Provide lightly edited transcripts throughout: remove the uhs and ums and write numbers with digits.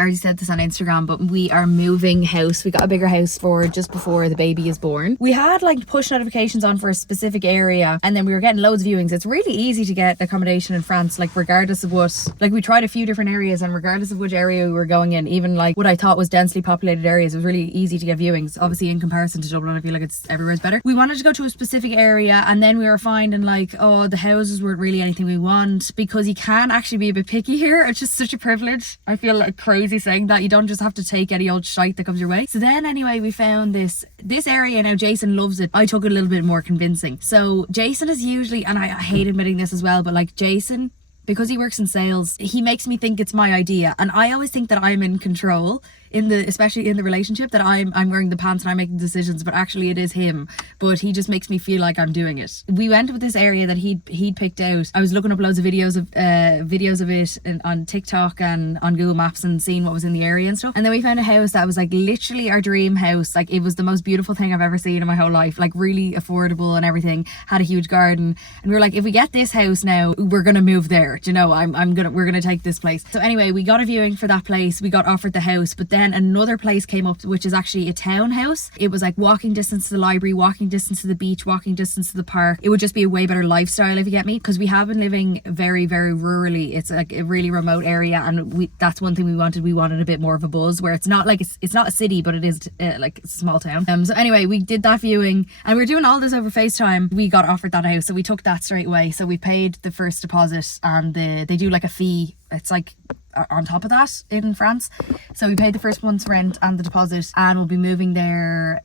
already said this on Instagram, but we are moving house. We got a bigger house for just before the baby is born. We had like push notifications on for a specific area, and then we were getting loads of viewings. It's really easy to get accommodation in France, like regardless of what, like we tried a few different areas, and regardless of which area we were going in, even like what I thought was densely populated areas, it was really easy to get viewings. Obviously in comparison to Dublin, I feel like it's everywhere's better. We wanted to go to a specific area, and then we were finding like, oh, the houses weren't really anything we want, because you can actually be a bit picky here. It's just such a privilege. I feel like crazy saying that. You don't just have to take any old shite that comes your way. So then anyway, we found this area. Now Jason loves it. I took it a little bit more convincing. So Jason is usually, and I hate admitting this as well, but like Jason, because he works in sales, he makes me think it's my idea, and I always think that I'm in control especially in the relationship, that I'm wearing the pants and I'm making decisions, but actually it is him. But he just makes me feel like I'm doing it. We went with this area that he'd picked out. I was looking up loads of videos of it on TikTok and on Google Maps and seeing what was in the area and stuff. And then we found a house that was like literally our dream house. Like it was the most beautiful thing I've ever seen in my whole life. Like really affordable and everything. Had a huge garden. And we were like, if we get this house now, we're gonna move there. Do you know, we're gonna take this place. So anyway, we got a viewing for that place. We got offered the house, but then another place came up, which is actually a townhouse. It was like walking distance to the library, walking distance to the beach, walking distance to the park. It would just be a way better lifestyle, if you get me, because we have been living very, very rurally. It's like a really remote area, and that's one thing we wanted. We wanted a bit more of a buzz, where it's not like it's not a city, but it is like a small town. So anyway, we did that viewing, and we were doing all this over FaceTime. We got offered that house, so we took that straight away. So we paid the first deposit, and they do like a fee. It's like on top of that in France. So we paid the first month's rent and the deposit, and we'll be moving there.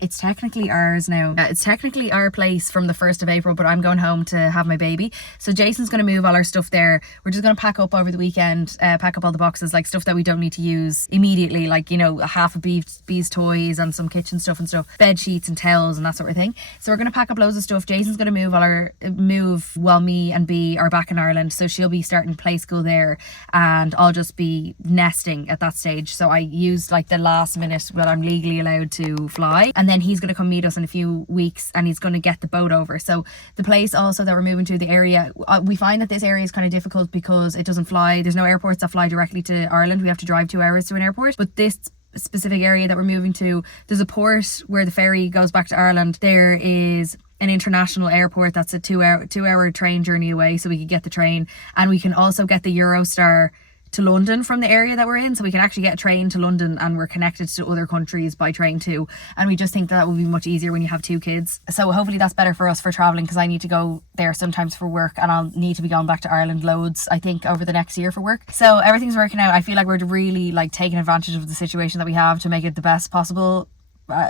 It's technically ours now. It's technically our place from the 1st of April, but I'm going home to have my baby. So Jason's going to move all our stuff there. We're just going to pack up over the weekend, pack up all the boxes, like stuff that we don't need to use immediately, like, you know, half of Bee's toys and some kitchen stuff and stuff, bed sheets and towels and that sort of thing. So we're going to pack up loads of stuff. Jason's going to move while me and Bee are back in Ireland. So she'll be starting play school there, and I'll just be nesting at that stage. So I used like the last minute when I'm legally allowed to fly, and then he's going to come meet us in a few weeks, and he's going to get the boat over. So the place also that we're moving to, the area, we find that this area is kind of difficult because it doesn't fly. There's no airports that fly directly to Ireland. We have to drive 2 hours to an airport. But this specific area that we're moving to, there's a port where the ferry goes back to Ireland. There is an international airport that's a 2-hour train journey away, so we could get the train, and we can also get the Eurostar to London from the area that we're in, so we can actually get a train to London, and we're connected to other countries by train too. And we just think that would be much easier when you have 2 kids. So hopefully that's better for us for traveling, because I need to go there sometimes for work, and I'll need to be going back to Ireland loads, I think, over the next year for work. So everything's working out. I feel like we're really like taking advantage of the situation that we have to make it the best possible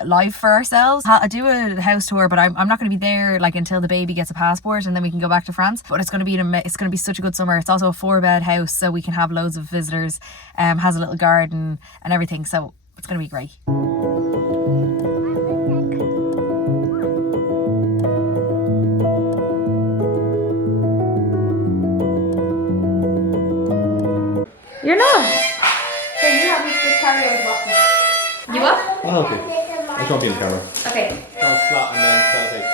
life for ourselves. I do a house tour, but I'm not going to be there like until the baby gets a passport, and then we can go back to France. But it's going to be such a good summer. It's also a 4-bed house, so we can have loads of visitors. Has a little garden and everything, so it's going to be great. You're not. Hey, you have me just carry over the boxes. You what? I'll help you. I'll drop you in the camera. Okay. Go flat and then selfie.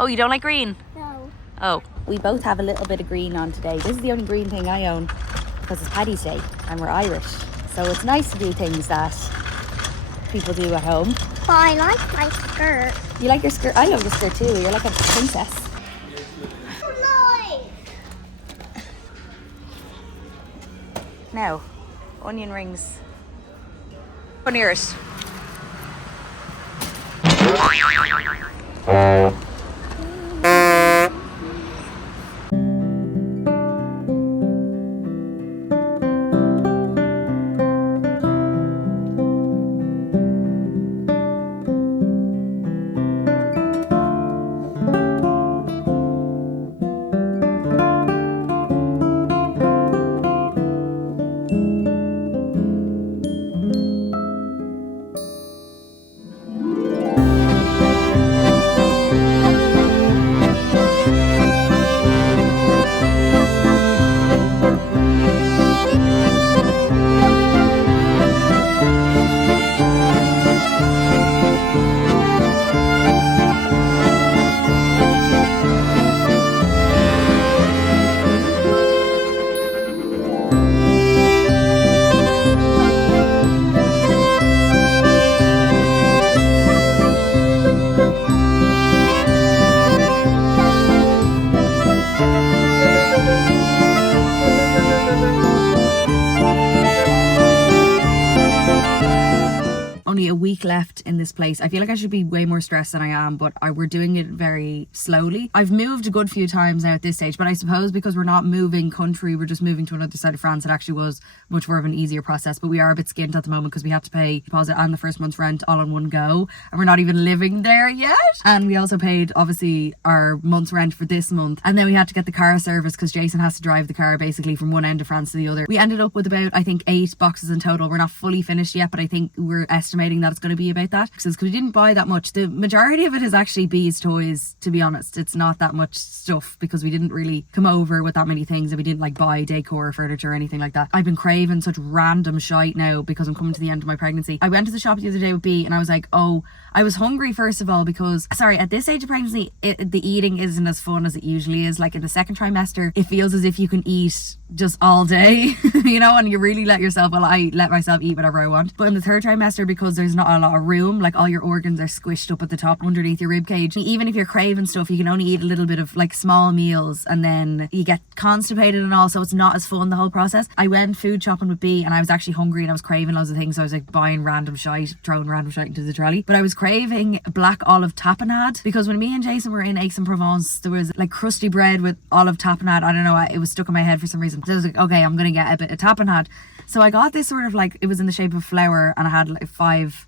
Oh, you don't like green? No. Oh. We both have a little bit of green on today. This is the only green thing I own because it's Paddy's Day and we're Irish. So it's nice to do things that people do at home. But I like my skirt. You like your skirt? I love your skirt too. You're like a princess. Now, onion rings. Come near it. Only a week left in this place. I feel like I should be way more stressed than I am, but we're doing it very slowly. I've moved a good few times now at this stage, but I suppose because we're not moving country, we're just moving to another side of France, it actually was much more of an easier process. But we are a bit skint at the moment because we have to pay deposit and the first month's rent all in one go, and we're not even living there yet. And we also paid obviously our month's rent for this month, and then we had to get the car service because Jason has to drive the car basically from one end of France to the other. We ended up with about, I think, 8 boxes in total. We're not fully finished yet, but I think we're estimating that it's going to be about that because we didn't buy that much. The majority of it is actually Bee's toys, to be honest. It's not that much stuff because we didn't really come over with that many things, and we didn't like buy decor or furniture or anything like that. I've been craving such random shite now because I'm coming to the end of my pregnancy. I went to the shop the other day with Bee and I was like, oh, I was hungry first of all because, sorry, at this stage of pregnancy, the eating isn't as fun as it usually is. Like in the second trimester, it feels as if you can eat just all day, you know, and you really let yourself, well, I let myself eat whatever I want. But in the third trimester, because there's not a lot of room, like all your organs are squished up at the top underneath your rib cage. Even if you're craving stuff, you can only eat a little bit of like small meals and then you get constipated and all, so it's not as fun, the whole process. I went food shopping with Bee and I was actually hungry and I was craving loads of things, so I was like buying random shite, throwing random shite into the trolley. But I was craving black olive tapenade because when me and Jason were in Aix-en-Provence, there was like crusty bread with olive tapenade. I don't know, it was stuck in my head for some reason. So I was like, okay, I'm gonna get a bit of tapenade. So I got this sort of like, it was in the shape of flour and I had like five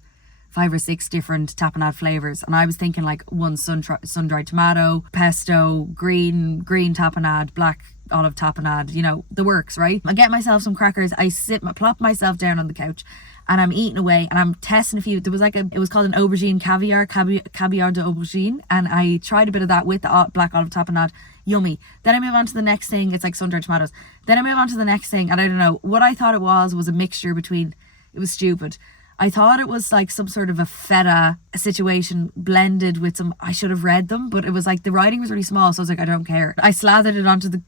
or six different tapenade flavors, and I was thinking like one sun-dried tomato, pesto, green tapenade, black olive tapenade, you know, the works, right? I get myself some crackers, I plop myself down on the couch and I'm eating away and I'm testing a few. There was like it was called an aubergine caviar de aubergine, and I tried a bit of that with the black olive tapenade. Yummy. Then I move on to the next thing. It's like sun-dried tomatoes. Then I move on to the next thing, and I don't know what I thought it was a mixture between, it was stupid. I thought it was like some sort of a feta situation blended with some, I should have read them, but it was like the writing was really small, so I was like, I don't care. I slathered it onto the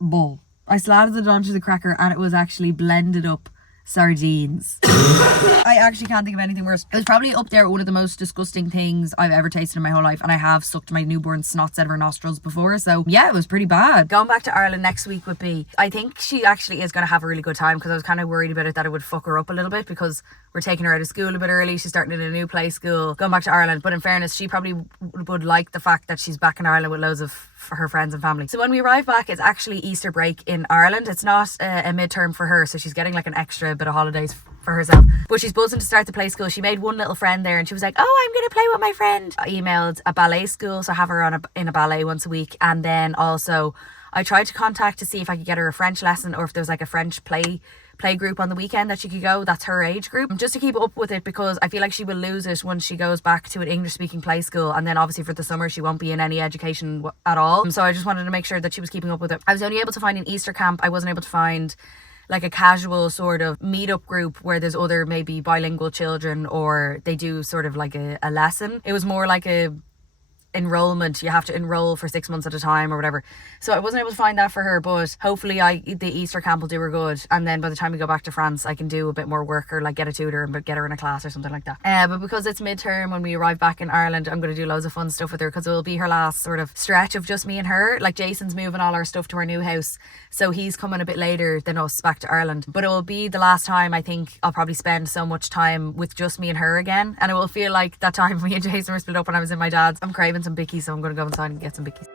bowl. I slathered it onto the cracker and it was actually blended up sardines. I actually can't think of anything worse. It was probably up there one of the most disgusting things I've ever tasted in my whole life, and I have sucked my newborn snots out of her nostrils before, so yeah, it was pretty bad. Going back to Ireland next week with B, I think she actually is going to have a really good time, because I was kind of worried about it that it would fuck her up a little bit, because we're taking her out of school a bit early, she's starting in a new play school, going back to Ireland. But in fairness, she probably would like the fact that she's back in Ireland with loads of her friends and family. So when we arrive back, it's actually Easter break in Ireland. It's not a midterm for her, so she's getting like an extra bit of holidays for herself. But she's buzzing to start the play school. She made one little friend there, and she was like, oh, I'm going to play with my friend. I emailed a ballet school, so I have her in a ballet once a week. And then also I tried to contact to see if I could get her a French lesson, or if there's like a French play group on the weekend that she could go. That's her age group, just to keep up with it, because I feel like she will lose it once she goes back to an English speaking play school, and then obviously for the summer she won't be in any education at all. So I just wanted to make sure that she was keeping up with it. I was only able to find an Easter camp. I wasn't able to find like a casual sort of meetup group where there's other maybe bilingual children, or they do sort of like a lesson. It was more like a enrollment. You have to enroll for 6 months at a time or whatever. So I wasn't able to find that for her, but hopefully the Easter camp will do her good, and then by the time we go back to France I can do a bit more work, or like get a tutor and get her in a class or something like that. But because it's midterm when we arrive back in Ireland, I'm going to do loads of fun stuff with her, because it will be her last sort of stretch of just me and her. Like Jason's moving all our stuff to our new house, so he's coming a bit later than us back to Ireland, but it will be the last time I think I'll probably spend so much time with just me and her again, and it will feel like that time me and Jason were split up when I was in my dad's. I'm craving some bickies, so I'm going to go inside and get some bickies.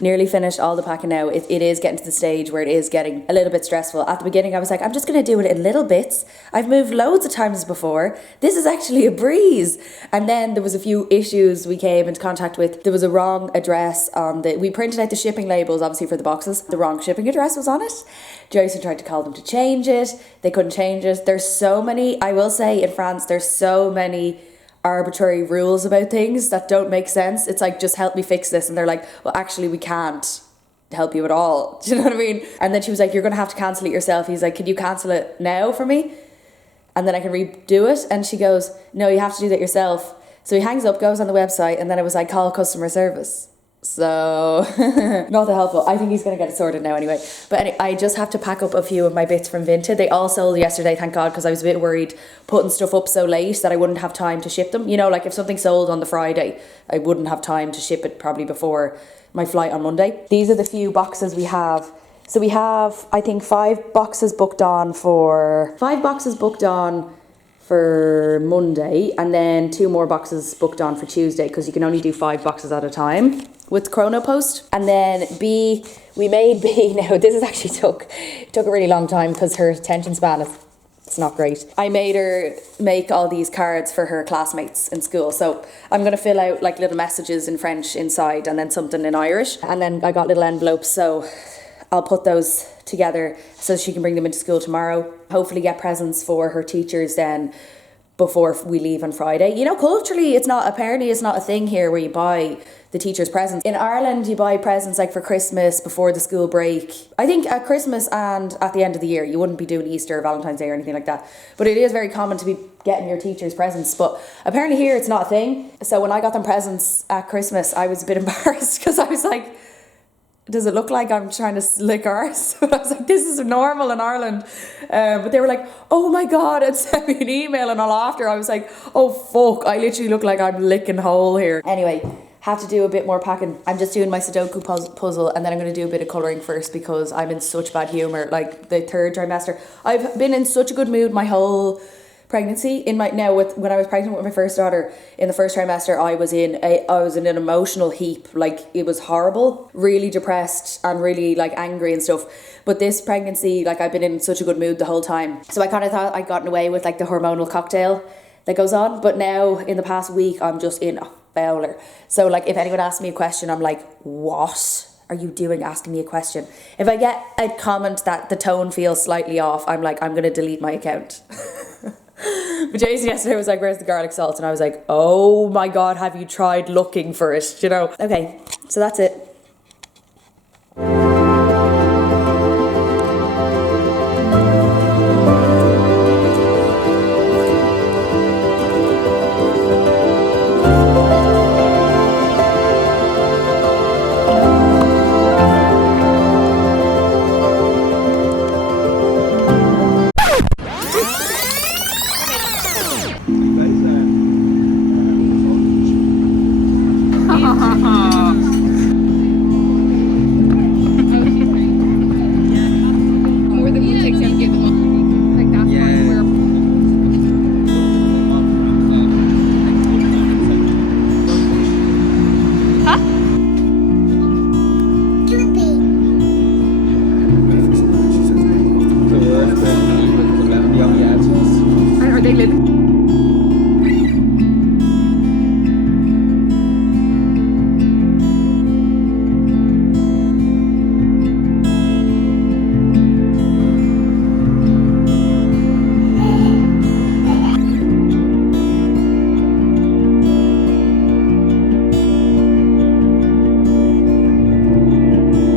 Nearly finished all the packing now. It is getting to the stage where it is getting a little bit stressful. At the beginning I was like, I'm just going to do it in little bits. I've moved loads of times before. This is actually a breeze. And then there was a few issues we came into contact with. There was a wrong address on we printed out the shipping labels obviously for the boxes. The wrong shipping address was on it. Jason tried to call them to change it. They couldn't change it. There's so many, I will say in France, there's so many arbitrary rules about things that don't make sense. It's like, just help me fix this, and they're like, well actually we can't help you at all. Do you know what I mean? And then she was like, you're gonna have to cancel it yourself. He's like, can you cancel it now for me and then I can redo it? And she goes, no, you have to do that yourself. So he hangs up, goes on the website, and then it was like, call customer service. So not that helpful. I think he's going to get it sorted now anyway. But I just have to pack up a few of my bits from Vinted. They all sold yesterday, thank God, because I was a bit worried putting stuff up so late that I wouldn't have time to ship them. You know, like if something sold on the Friday, I wouldn't have time to ship it probably before my flight on Monday. These are the few boxes we have. So we have, I think, 5 boxes booked on for Monday, and then 2 more boxes booked on for Tuesday, because you can only do 5 boxes at a time with Chronopost. And then we made B. Now this is actually took a really long time because her attention span it's not great. I made her make all these cards for her classmates in school. So I'm going to fill out like little messages in French inside and then something in Irish. And then I got little envelopes, so I'll put those together so she can bring them into school tomorrow. Hopefully get presents for her teachers then before we leave on Friday. You know, culturally, it's not a thing here where you buy the teachers presents. In Ireland, you buy presents like for Christmas, before the school break. I think at Christmas and at the end of the year, you wouldn't be doing Easter or Valentine's Day or anything like that. But it is very common to be getting your teachers presents. But apparently here, it's not a thing. So when I got them presents at Christmas, I was a bit embarrassed because I was like, does it look like I'm trying to lick arse? I was like, this is normal in Ireland. But they were like, oh my God, and sent me an email and all after. I was like, oh fuck, I literally look like I'm licking hole here. Anyway, have to do a bit more packing. I'm just doing my Sudoku puzzle, and then I'm going to do a bit of colouring first because I'm in such bad humour. Like the 3rd trimester, I've been in such a good mood my whole pregnancy. When I was pregnant with my first daughter in the first trimester, I was in an emotional heap. Like, it was horrible, really depressed and really like angry and stuff. But this pregnancy, like, I've been in such a good mood the whole time. So I kind of thought I'd gotten away with like the hormonal cocktail that goes on. But now in the past week, I'm just in a fowler. So like, if anyone asks me a question, I'm like, what are you doing asking me a question? If I get a comment that the tone feels slightly off, I'm like, I'm going to delete my account. But Jason yesterday was like, where's the garlic salt? And I was like, oh my God, have you tried looking for it? You know? Okay, so that's it.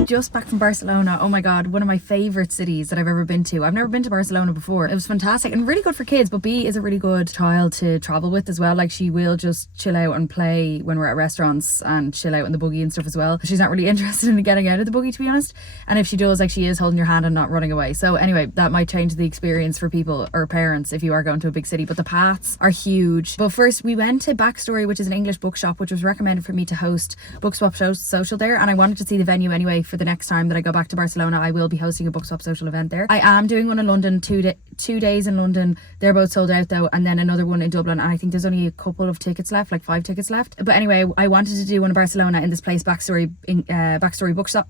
Just back from Barcelona. Oh my God, one of my favorite cities that I've ever been to. I've never been to Barcelona before. It was fantastic and really good for kids, but B is a really good child to travel with as well. Like, she will just chill out and play when we're at restaurants and chill out in the buggy and stuff as well. She's not really interested in getting out of the buggy, to be honest. And if she does, like, she is holding your hand and not running away. So anyway, that might change the experience for people or parents if you are going to a big city, but the paths are huge. But first we went to Backstory, which is an English bookshop, which was recommended for me to host Book Swap Social there, and I wanted to see the venue anyway. For the next time that I go back to Barcelona, I will be hosting a Book Swap Social event there. I am doing one in London, 2 days in London. They're both sold out though, and then another one in Dublin, and I think there's only a couple of tickets left, like 5 tickets left. But anyway, I wanted to do one in Barcelona in this place, Backstory bookshop.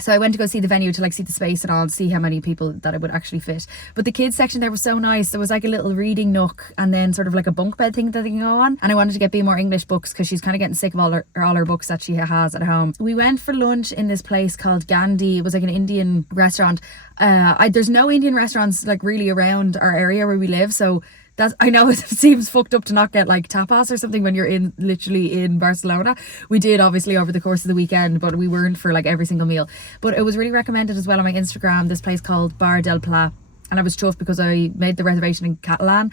So I went to go see the venue to like see the space and all, see how many people that it would actually fit. But the kids section there was so nice. There was like a little reading nook and then sort of like a bunk bed thing that they can go on. And I wanted to get Be More English books because she's kind of getting sick of all her books that she has at home. We went for lunch in this place called Gandhi. It was like an Indian restaurant. There's no Indian restaurants like really around our area where we live, so I know it seems fucked up to not get like tapas or something when you're literally in Barcelona. We did obviously over the course of the weekend, but we weren't for like every single meal. But it was really recommended as well on my Instagram, this place called Bar del Pla. And I was chuffed because I made the reservation in Catalan,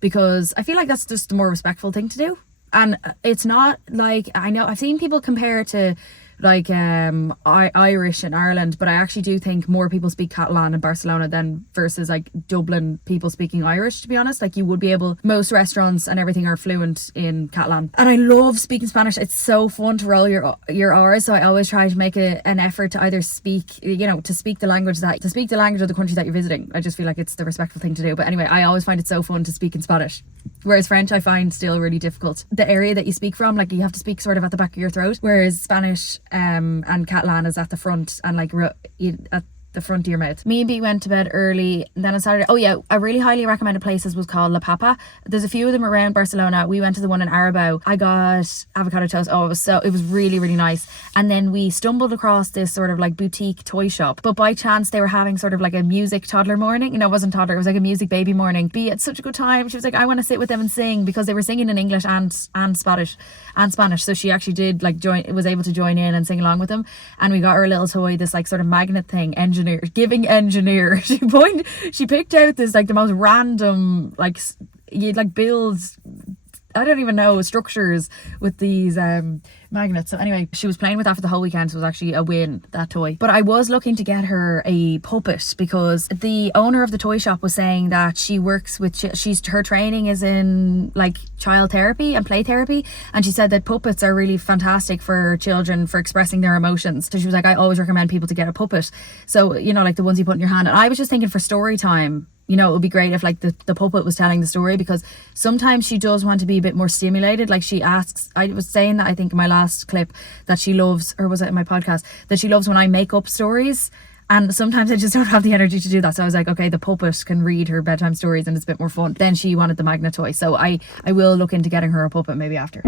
because I feel like that's just the more respectful thing to do. And it's not like, I know I've seen people compare to like Irish in Ireland, but I actually do think more people speak Catalan in Barcelona than versus like Dublin people speaking Irish, to be honest. Like, you would be able, most restaurants and everything are fluent in Catalan, and I love speaking Spanish. It's so fun to roll your R's, so I always try to make an effort to either speak, to speak the language of the country that you're visiting. I just feel like it's the respectful thing to do. But anyway, I always find it so fun to speak in Spanish, whereas French I find still really difficult. The area that you speak from, like, you have to speak sort of at the back of your throat, whereas Spanish and Catalan is at the front and like at the front of your mouth. Me and B went to bed early, and then on Saturday, oh yeah, a really highly recommended places was called La Papa. There's a few of them around Barcelona. We went to the one in Arabao. I got avocado toast. Oh, it was really, really nice. And then we stumbled across this sort of like boutique toy shop, but by chance they were having sort of like a music toddler morning. It wasn't toddler, it was like a music baby morning. B had such a good time. She was like, I want to sit with them and sing, because they were singing in English and Spanish. So she actually did like was able to join in and sing along with them. And we got her a little toy, this like sort of magnet thing, giving engineer. She picked out this like the most random, like, you'd like build, I don't even know, structures with these magnets. So anyway, she was playing with that for the whole weekend, so it was actually a win, that toy. But I was looking to get her a puppet, because the owner of the toy shop was saying that she works with her training is in like child therapy and play therapy, and she said that puppets are really fantastic for children for expressing their emotions. So she was like, I always recommend people to get a puppet, so like the ones you put in your hand. And I was just thinking for story time, you know, it would be great if like the puppet was telling the story, because sometimes she does want to be a bit more stimulated. Like she asks, I was saying that I think in my last clip that she loves, or was it in my podcast, that she loves when I make up stories. And sometimes I just don't have the energy to do that. So I was like, okay, the puppet can read her bedtime stories and it's a bit more fun. Then she wanted the magnet toy. So I will look into getting her a puppet maybe after.